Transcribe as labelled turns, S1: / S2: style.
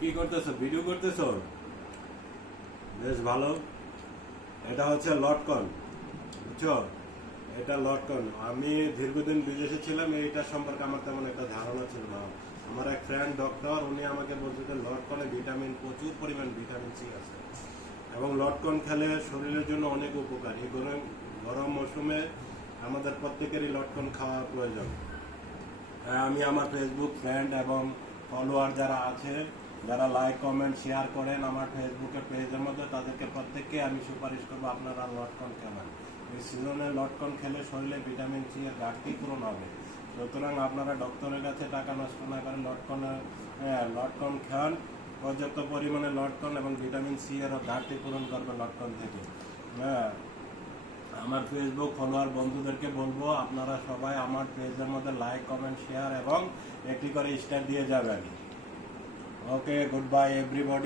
S1: কি করতেছো? ভিডিও করতেছো? বেশ ভালো। এটা হচ্ছে লটকন বুঝছ? এটা লটকন। আমি দীর্ঘদিন বিদেশে ছিলাম এইটা সম্পর্কে আমার তেমন একটা ধারণা ছিল না। আমার এক ফ্রেন্ড ডক্টর উনি আমাকে বলছে লটকনে ভিটামিন প্রচুর পরিমাণ ভিটামিন সি আছে। এবং লটকন খেলে শরীরের জন্য অনেক উপকার। এই গরম গরম মৌসুমে আমাদের প্রত্যেকেরই লটকন খাওয়া প্রয়োজন। হ্যাঁ, আমি আমার ফেসবুক ফ্রেন্ড এবং ফলোয়ার যারা আছে যারা লাইক কমেন্ট শেয়ার করেন আমার ফেসবুকের পেজের মধ্যে, তাদেরকে প্রত্যেককে আমি সুপারিশ করব আপনারা লটকন খেলেন। এই সিজনে লটকন খেলে শরীরে ভিটামিন সি এর ঘাটতি পূরণ হবে। সুতরাং আপনারা ডক্টরের কাছে টাকা নষ্ট না করে লটকন লটকন খান। পর্যাপ্ত পরিমাণে লটকন এবং ভিটামিন সি এর ঘাটতি পূরণ করবে লটকন থেকে। হ্যাঁ আমার ফেসবুক ফলোয়ার বন্ধুদেরকে বলব, আপনারা সবাই আমার পেজের মধ্যে লাইক কমেন্ট শেয়ার এবং একটি করে স্টার দিয়ে যাবেন। Okay, goodbye everybody.